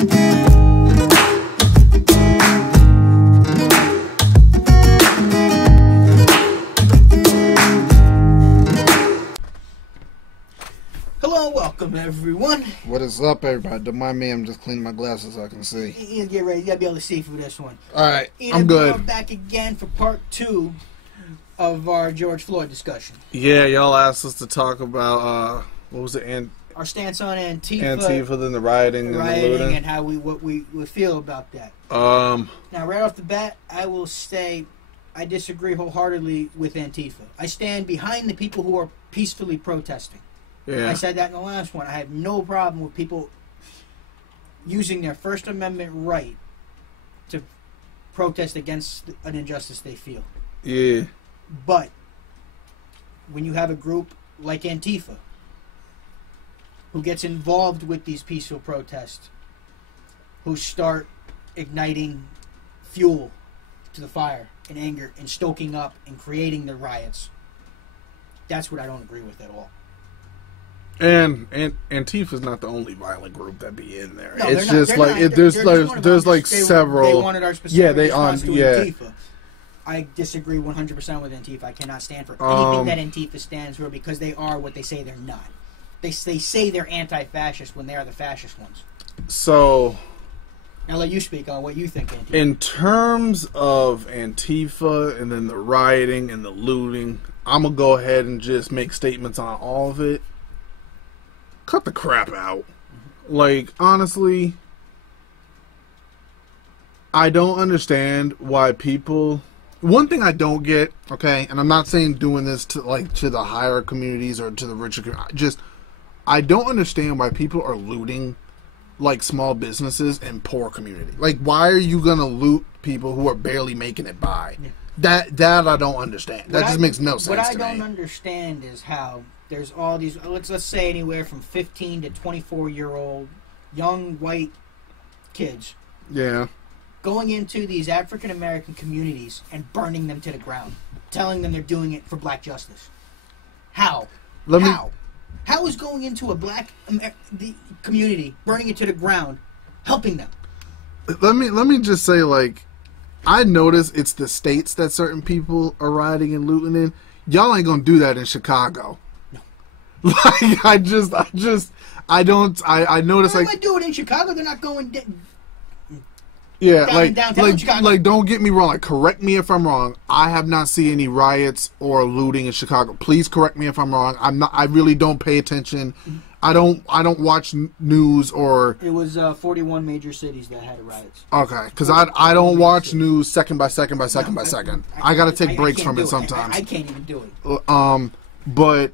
Welcome everyone. What is up, everybody? Don't mind me. I'm just cleaning my glasses so I can see. You get ready. You gotta be able to see for this one. All right, I'm good. We're back again for part 2 of our George Floyd discussion. Yeah, y'all asked us to talk about what was it? Our stance on Antifa, then the rioting, and the looting, and how what we feel about that. Now, right off the bat, I will say I disagree wholeheartedly with Antifa. I stand behind the people who are peacefully protesting. Yeah. I said that in the last one. I have no problem with people using their First Amendment right to protest against an injustice they feel. Yeah. But when you have a group like Antifa who gets involved with these peaceful protests, who start igniting fuel to the fire and anger and stoking up and creating the riots, that's what I don't agree with at all. And Antifa's not the only violent group that be in there. No, it's just like there's like several. They wanted our specific response to Antifa. I disagree 100% with Antifa. I cannot stand for anything that Antifa stands for because they are what they say they're not. They say they're anti-fascist when they are the fascist ones. So I'll let you speak on what you think, Antifa. In terms of Antifa and then the rioting and the looting, I'm gonna go ahead and just make statements on all of it. Cut the crap out. Like, honestly, I don't understand why people... One thing I don't get, okay, and I'm not saying doing this to the higher communities or to the richer communities, just, I don't understand why people are looting, like, small businesses in poor community. Like, why are you gonna loot people who are barely making it by? Yeah. That I don't understand. That just makes no sense to me. What I don't understand is how... There's all these, let's say anywhere from 15 to 24-year-old young white kids. Yeah. Going into these African-American communities and burning them to the ground. Telling them they're doing it for black justice. How? How is going into a black community, burning it to the ground, helping them? Let me just say, like, I notice it's the states that certain people are rioting and looting in. Y'all ain't gonna do that in Chicago. Like, I notice, Why like... I do it in Chicago, they're not going... Yeah, downtown Chicago. Like, don't get me wrong. Like, correct me if I'm wrong. I have not seen any riots or looting in Chicago. Please correct me if I'm wrong. I really don't pay attention. I don't watch news or... It was 41 major cities that had riots. Okay, because I don't watch news second by second by second by second. I got to take breaks from it sometimes. I can't even do it. But...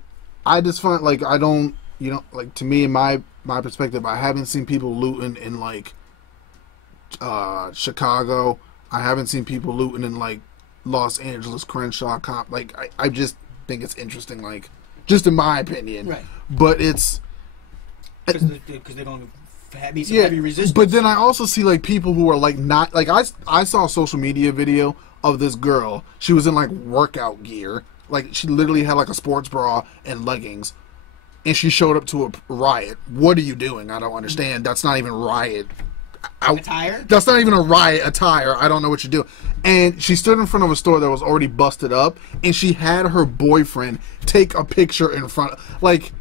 I just find, like, I don't, like, to me, in my perspective, I haven't seen people looting in, like, Chicago. I haven't seen people looting in, like, Los Angeles, Crenshaw, like, I just think it's interesting, like, just in my opinion. Right. But it's... Because they don't have some heavy resistance. But then I also see, like, people who are, like, not... Like, I saw a social media video of this girl. She was in, like, workout gear. Like, she literally had, like, a sports bra and leggings. And she showed up to a riot. What are you doing? I don't understand. That's not even riot. Attire? That's not even a riot attire. I don't know what you do. And she stood in front of a store that was already busted up. And she had her boyfriend take a picture in front of... Like,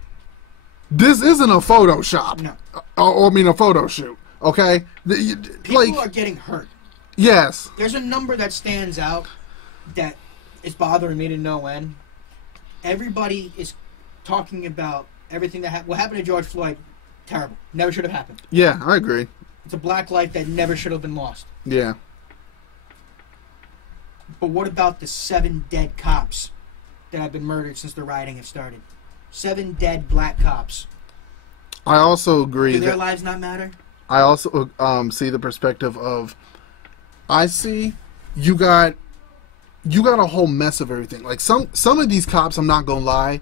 this isn't a Photoshop. No. A photo shoot. Okay? People are getting hurt. Yes. There's a number that stands out that... It's bothering me to no end. Everybody is talking about everything that happened. What happened to George Floyd, terrible. Never should have happened. Yeah, I agree. It's a black life that never should have been lost. Yeah. But what about the 7 dead cops that have been murdered since the rioting have started? 7 dead black cops. I also agree. Do their lives not matter? I also see the perspective of... I see you got a whole mess of everything. Like, some of these cops, I'm not gonna lie,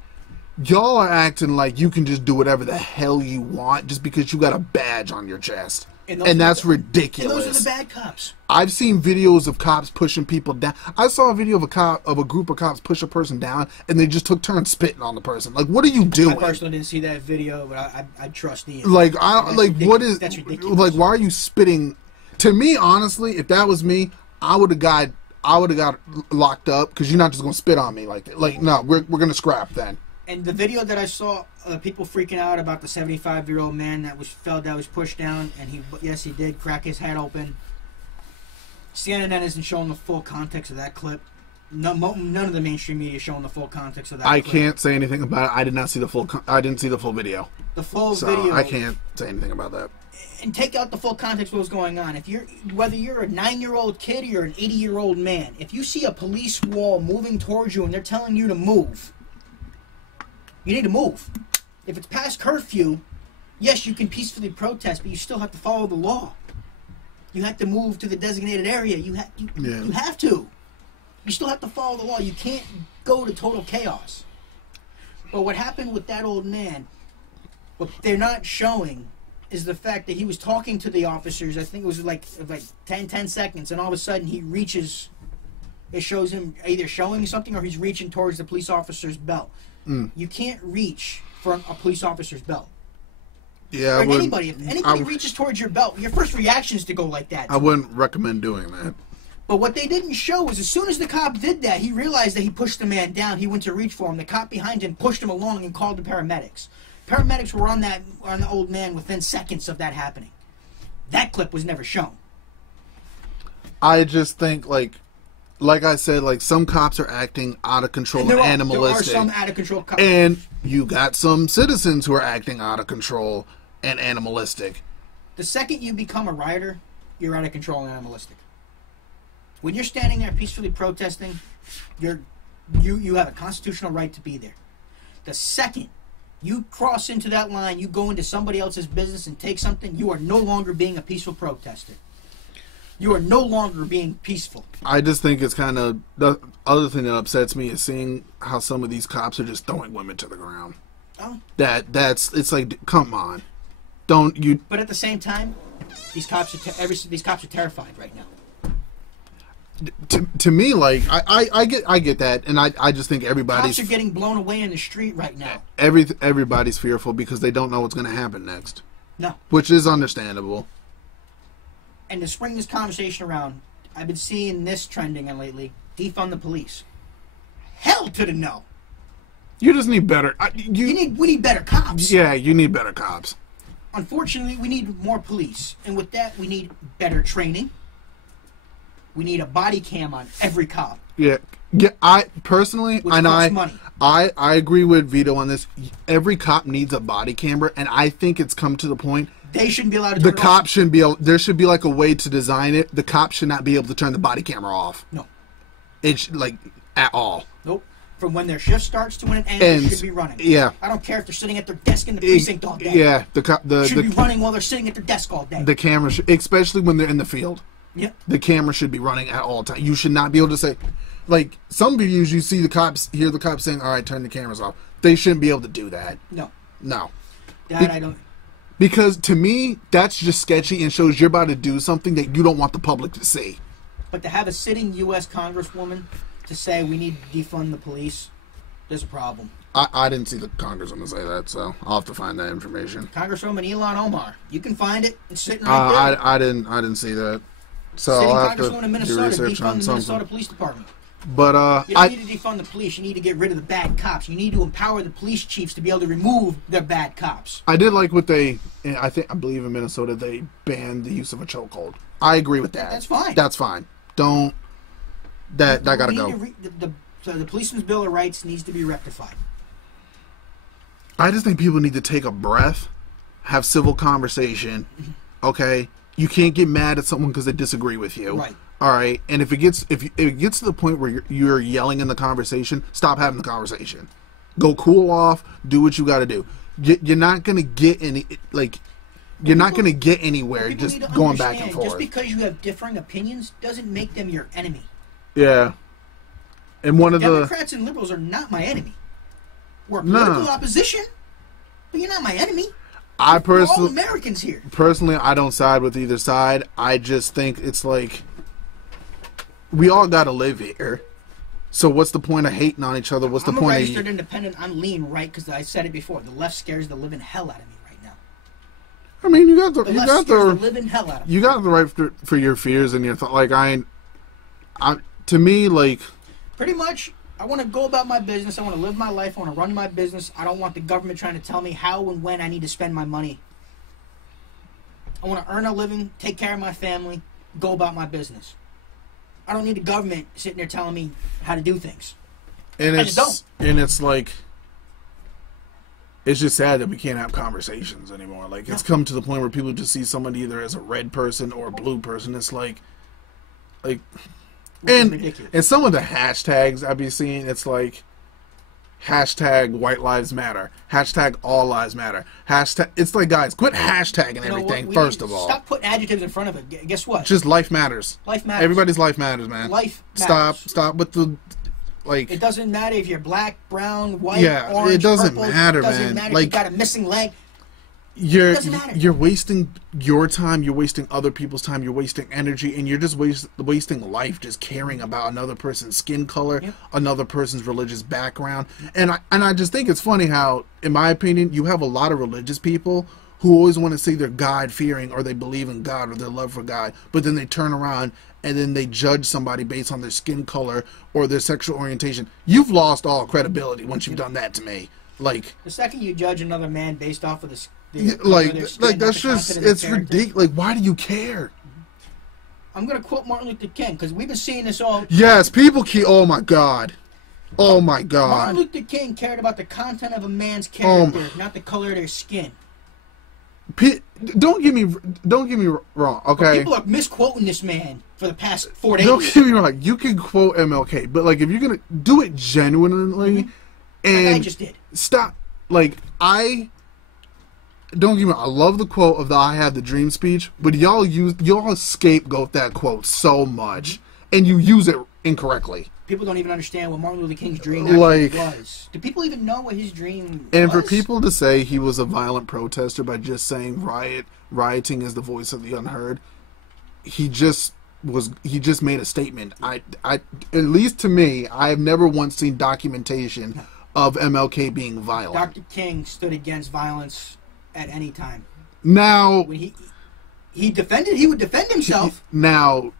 y'all are acting like you can just do whatever the hell you want just because you got a badge on your chest. And that's ridiculous. And those are the bad cops. I've seen videos of cops pushing people down. I saw a video of a group of cops push a person down, and they just took turns spitting on the person. Like, what are you doing? I personally didn't see that video, but I trust Ian. Like, what is? That's ridiculous. Like, why are you spitting? To me, honestly, if that was me, I would have got locked up because you're not just gonna spit on me like that. Like, no, we're gonna scrap then. And the video that I saw, people freaking out about the 75-year-old man that was pushed down, and he did crack his head open. CNN isn't showing the full context of that clip. None of the mainstream media is showing the full context of that. I clip. can't say anything about it. I did not see the full. I didn't see the full video. The full so video. I can't say anything about that. And take out the full context of what's going on. Whether you're a 9-year-old kid or you're an 80-year-old man, if you see a police wall moving towards you and they're telling you to move, you need to move. If it's past curfew, yes, you can peacefully protest, but you still have to follow the law. You have to move to the designated area. You have to. You still have to follow the law. You can't go to total chaos. But what happened with that old man, what they're not showing is the fact that he was talking to the officers. I think it was like 10 seconds, and all of a sudden he reaches. It shows him either showing something or he's reaching towards the police officer's belt. You can't reach for a police officer's belt. Yeah, If anybody reaches towards your belt, your first reaction is to go like that. I wouldn't recommend doing that. But what they didn't show was as soon as the cop did that, he realized that he pushed the man down. He went to reach for him. The cop behind him pushed him along and called the paramedics. Paramedics were on the old man within seconds of that happening. That clip was never shown. I just think, like I said, like some cops are acting out of control and animalistic. There are some out of control cops. And you got some citizens who are acting out of control and animalistic. The second you become a rioter, you're out of control and animalistic. When you're standing there peacefully protesting, you have a constitutional right to be there. The second you cross into that line, you go into somebody else's business and take something, you are no longer being a peaceful protester. You are no longer being peaceful. I just think it's kind of... The other thing that upsets me is seeing how some of these cops are just throwing women to the ground. Oh. It's like, come on. Don't you... But at the same time, these cops are terrified right now. To me, like, I get that, and I just think everybody's... Cops are getting blown away in the street right now. Everybody's fearful because they don't know what's going to happen next. No. Which is understandable. And to spring this conversation around, I've been seeing this trending lately. Defund the police. Hell to the no. You just need better... we need better cops. Yeah, you need better cops. Unfortunately, we need more police. And with that, we need better training. We need a body cam on every cop. Yeah. I personally, which costs money. I agree with Vito on this. Every cop needs a body camera, and I think it's come to the point... They shouldn't be allowed to turn it off. There should be like a way to design it. The cop should not be able to turn the body camera off. No. Like, at all. Nope. From when their shift starts to when it ends, it should be running. Yeah. I don't care if they're sitting at their desk in the precinct all day. Yeah. Should be running while they're sitting at their desk all day. The camera, especially when they're in the field. Yeah. The camera should be running at all times. You should not be able to say... Like, some videos you see hear the cops saying, all right, turn the cameras off. They shouldn't be able to do that. No. That I don't... Because, to me, that's just sketchy and shows you're about to do something that you don't want the public to see. But to have a sitting U.S. Congresswoman to say we need to defund the police, there's a problem. I didn't see the Congresswoman say that, so I'll have to find that information. Congresswoman Elon Omar. You can find it. It's sitting right there. I didn't see that. So sitting I'll have to Congresswoman in Minnesota, do research defund on the something. Minnesota Police Department. But you don't need to defund the police. You need to get rid of the bad cops. You need to empower the police chiefs to be able to remove their bad cops. I did like what I believe in Minnesota they banned the use of a chokehold. I agree with that. That's fine. That's fine. Don't that gotta go. The Policeman's Bill of Rights needs to be rectified. I just think people need to take a breath, have civil conversation. Okay, you can't get mad at someone because they disagree with you. Right. All right, and if it gets to the point where you're yelling in the conversation, stop having the conversation. Go cool off. Do what you got to do. You're not gonna get anywhere just going back and forth. Just because you have differing opinions doesn't make them your enemy. Yeah. And one of Democrats and liberals are not my enemy. We're political opposition, but you're not my enemy. We're all Americans here. Personally, I don't side with either side. I just think it's like we all got to live here. So what's the point of hating on each other? What's the point? I'm a registered independent. I'm lean right because I said it before. The left scares the living hell out of me right now. I mean, you got the living hell out of me. You got the right for your fears and your like. To me, like pretty much. I want to go about my business. I want to live my life. I want to run my business. I don't want the government trying to tell me how and when I need to spend my money. I want to earn a living, take care of my family, go about my business. I don't need the government sitting there telling me how to do things. And I just don't. And it's like, it's just sad that we can't have conversations anymore. Like, it's come to the point where people just see somebody either as a red person or a blue person. It's like. And some of the hashtags I be seeing, it's like hashtag white lives matter, hashtag all lives matter, hashtag. It's like, guys, quit hashtagging everything. First of all, stop putting adjectives in front of it. Guess what? Just life matters. Life matters. Everybody's life matters, man. Life matters. Stop with the like. It doesn't matter if you're black, brown, white, it orange, doesn't purple. matter, it doesn't man. matter Like, if you got a missing leg. You're wasting your time, you're wasting other people's time, you're wasting energy, and you're just wasting life just caring about another person's skin color, another person's religious background. And I just think it's funny how, in my opinion, you have a lot of religious people who always want to say they're God-fearing or they believe in God or their love for God, but then they turn around and then they judge somebody based on their skin color or their sexual orientation. You've lost all credibility once you've done that to me. Like, the second you judge another man based off of the that's just, it's ridiculous. Like, why do you care? I'm gonna quote Martin Luther King because we've been seeing this all. Yes, people keep. Oh my God. Oh my God. Martin Luther King cared about the content of a man's character, not the color of their skin. Don't get me wrong. Okay. But people are misquoting this man for the past 4 days. Don't get me wrong. You can quote MLK, but like if you're gonna do it genuinely, and like I just did. Stop. Like don't get me wrong, I love the quote of the "I have the dream" speech, but y'all scapegoat that quote so much, and you use it incorrectly. People don't even understand what Martin Luther King's dream actually was. Do people even know what his dream was? And for people to say he was a violent protester by just saying rioting is the voice of the unheard, he just made a statement. At least to me, I have never once seen documentation of MLK being violent. Dr. King stood against violence at any time. Now, when he would defend himself. Now,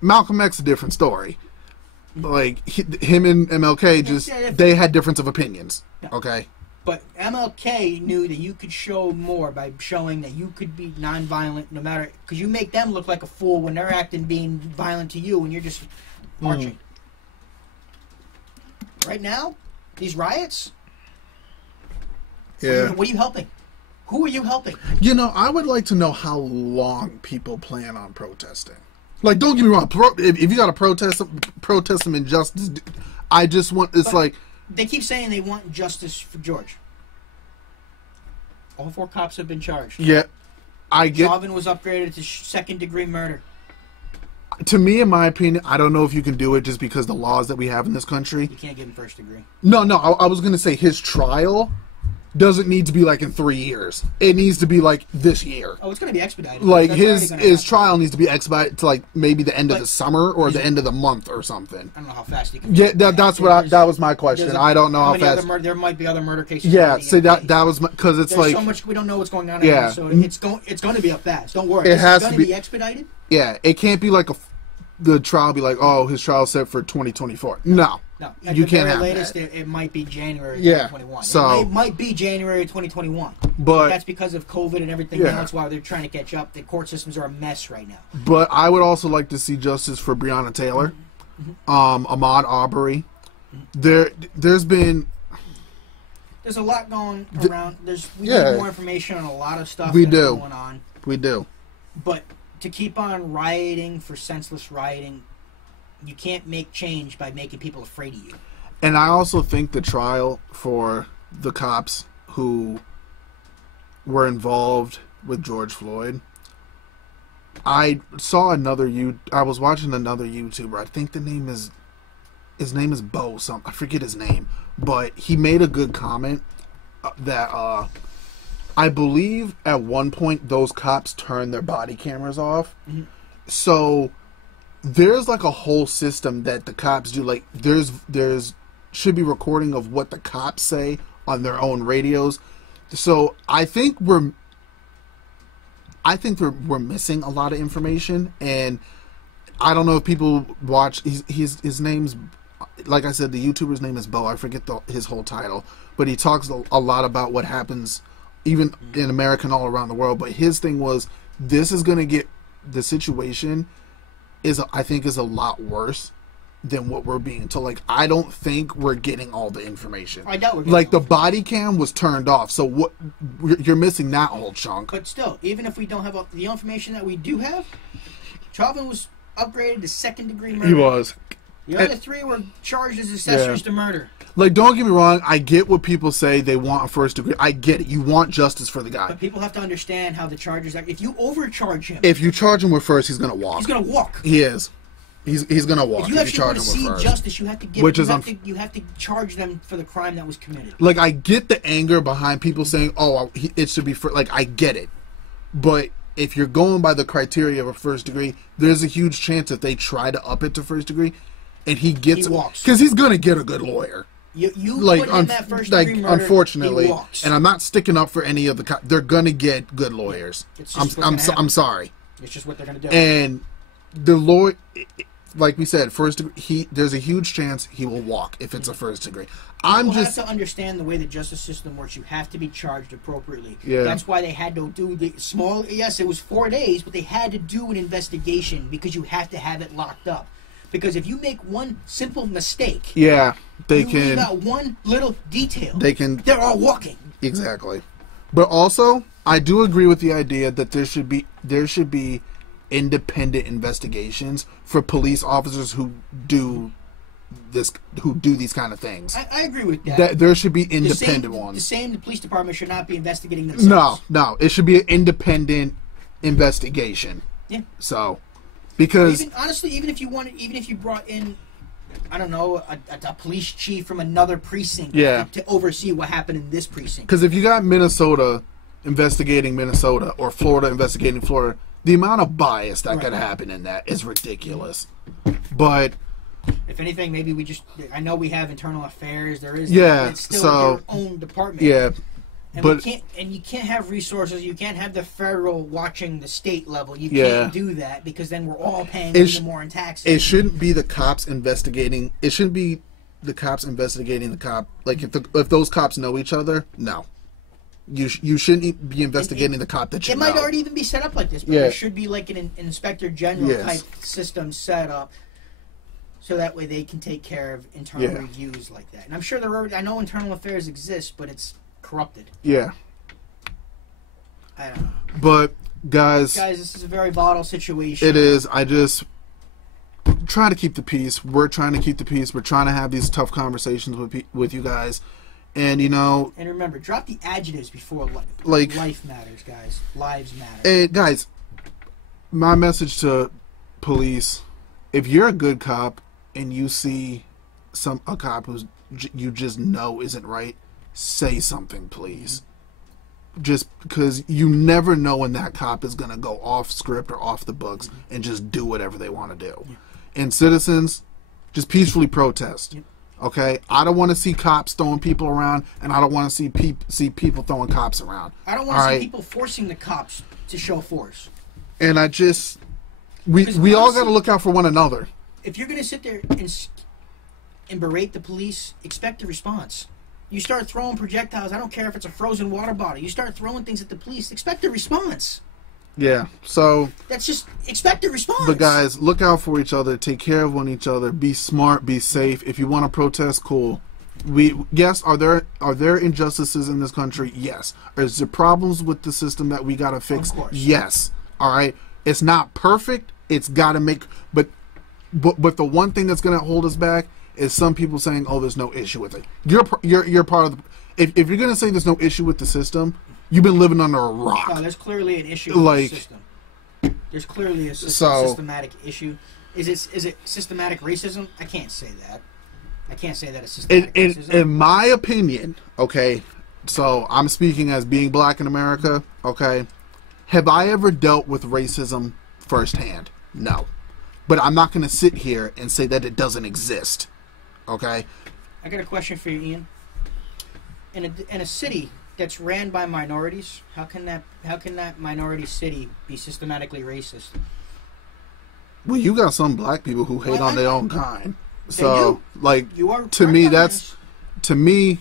Malcolm X, a different story. Like, him and MLK, they had difference of opinions. Yeah. Okay? But MLK knew that you could show more by showing that you could be nonviolent no matter... Because you make them look like a fool when they're acting being violent to you and you're just marching. Right now, these riots... Yeah. What are you helping? Who are you helping? You know, I would like to know how long people plan on protesting. Like, don't get me wrong. If you got to protest some injustice, I just want... It's like... They keep saying they want justice for George. All 4 cops have been charged. Yeah, I get... Chauvin was upgraded to second-degree murder. To me, in my opinion, I don't know if you can do it just because the laws that we have in this country. You can't give him first degree. No, I was going to say his trial doesn't need to be like in 3 years. It needs to be like this year. Oh, it's going to be expedited. Like his trial needs to be expedited to like maybe the end of the summer or the end of the month or something. I don't know how fast you can. Yeah, that's what that was my question. I don't know how fast. There might be other murder cases. Yeah, see that was because it's there's like so much we don't know what's going on. Yeah, so it's going to be up fast. Don't worry. It has to be expedited. Yeah, it can't be like the trial be like, oh, his trial set for 2024. No. No, you can't have latest, that. It might be January 2021. So it might be January 2021. But that's because of COVID and everything else. Why they're trying to catch up. The court systems are a mess right now. But I would also like to see justice for Breonna Taylor, Ahmaud Arbery. There's a lot going around. We need more information on a lot of stuff going on. We do. But to keep on rioting for senseless rioting, you can't make change by making people afraid of you. And I also think the trial for the cops who were involved with George Floyd, I saw I was watching another YouTuber. I think his name is Bo something. I forget his name. but he made a good comment that I believe at one point those cops turned their body cameras off. Mm-hmm. So there's like a whole system that the cops do. Like there's should be recording of what the cops say on their own radios. So I think we're missing a lot of information, and I don't know if people watch. His name's, like I said, the YouTuber's name is Bo. I forget his whole title, but he talks a lot about what happens even in America and all around the world. But his thing was, this is going to get, the situation I think is a lot worse than what we're being told. Like, I don't think we're getting all the information. I doubt we're getting like the body cam was turned off, so what you're missing that whole chunk. But still, even if we don't have the information that we do have, Chauvin was upgraded to 2nd-degree murder. He was. The other 3 were charged as accessories to murder. Like, don't get me wrong, I get what people say they want a 1st degree. I get it. You want justice for the guy. But people have to understand how the charges are. If you overcharge him... If you charge him with 1st, he's going to walk. He's going to walk. He is. He's going to walk if you actually want to see justice, you have to give you have to charge them for the crime that was committed. Like, I get the anger behind people saying, oh, it should be... Like, I get it. But if you're going by the criteria of a 1st degree, there's a huge chance that they try to up it to 1st degree, and he walks. Because he's going to get a good lawyer. You like, put in that 1st-degree murder, unfortunately, he walks. And I'm not sticking up for any of the cops. They're going to get good lawyers. I'm sorry. It's just what they're going to do. And the lawyer... Like we said, 1st degree, there's a huge chance he will walk if it's a 1st degree. You have to understand the way the justice system works. You have to be charged appropriately. Yeah. That's why they had to do the small. Yes, it was 4 days, but they had to do an investigation because you have to have it locked up. Because if you make one simple mistake, they can leave out one little detail. They're all walking. Exactly. But also, I do agree with the idea that there should be independent investigations for police officers who do these kind of things. I agree with that. There should be independent ones. The police department should not be investigating themselves. No, it should be an independent investigation. Yeah. So, because even if you brought in, I don't know, a police chief from another precinct to oversee what happened in this precinct. Because if you got Minnesota investigating Minnesota or Florida investigating Florida, the amount of bias that could happen in that is ridiculous. But if anything, maybe I know we have internal affairs. There is, it's still your own department. Yeah, and you can't have resources. You can't have the federal watching the state level. You can't do that because then we're all paying even more in taxes. It shouldn't be the cops investigating. It shouldn't be the cops investigating the cop. Like if those cops know each other, no. You shouldn't be investigating the cop that you know. It might already even be set up like this, but there should be like an inspector general type system set up so that way they can take care of internal reviews like that. And I'm sure I know internal affairs exist, but it's corrupted. Yeah. I don't know. But guys, this is a very volatile situation. It is. I just try to keep the peace. We're trying to keep the peace. We're trying to have these tough conversations with you guys. And, and remember, drop the adjectives before life matters, guys. Lives matter. And guys, my message to police, if you're a good cop and you see a cop who's you just know isn't right, say something, please. Just because you never know when that cop is going to go off script or off the books and just do whatever they want to do. And citizens, just peacefully protest. Okay, I don't want to see cops throwing people around, and I don't want to see people throwing cops around. I don't want to see people forcing the cops to show force. And we all got to look out for one another. If you're going to sit there and berate the police, expect a response. You start throwing projectiles. I don't care if it's a frozen water bottle. You start throwing things at the police. Expect a response. Yeah, so that's just expect a response. But guys, look out for each other. Take care of one each other. Be smart. Be safe. If you want to protest, cool. Are there injustices in this country? Yes. Is there problems with the system that we gotta fix? Of course. Yes. All right. It's not perfect. It's gotta make. But the one thing that's gonna hold us back is some people saying, "Oh, there's no issue with it." You're part of the. If you're gonna say there's no issue with the system, you've been living under a rock. No, there's clearly an issue with the system. There's clearly a systematic issue. Is it systematic racism? I can't say that. I can't say that it's systematic racism. In my opinion, okay, so I'm speaking as being black in America, okay, have I ever dealt with racism firsthand? No. But I'm not going to sit here and say that it doesn't exist, okay? I got a question for you, Ian. In a city that's ran by minorities, how can that minority city be systematically racist? Well, you got some black people who hate on their own kind. So, do. like, You are to me, this. to me,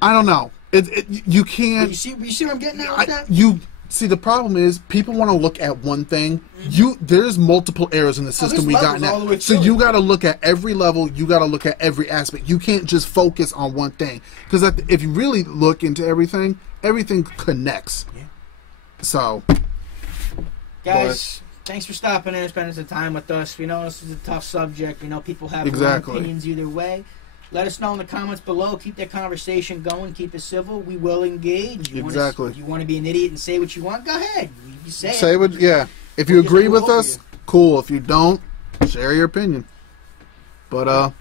I don't know. You can't. You see what I'm getting at with that? You see, the problem is people want to look at one thing. There's multiple errors in the system we got now. So you got to look at every level. You got to look at every aspect. You can't just focus on one thing, because if you really look into everything connects. Yeah. So, guys. Thanks for stopping in and spending some time with us. We know this is a tough subject. We know people have their own opinions either way. Let us know in the comments below. Keep that conversation going. Keep it civil. We will engage. You want to be an idiot and say what you want? Go ahead. You say it. Yeah. If you agree with us, cool. If you don't, share your opinion. But,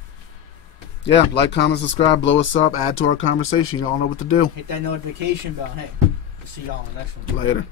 yeah, like, comment, subscribe, blow us up, add to our conversation. You all know what to do. Hit that notification bell. Hey, we'll see y'all in the next one. Later.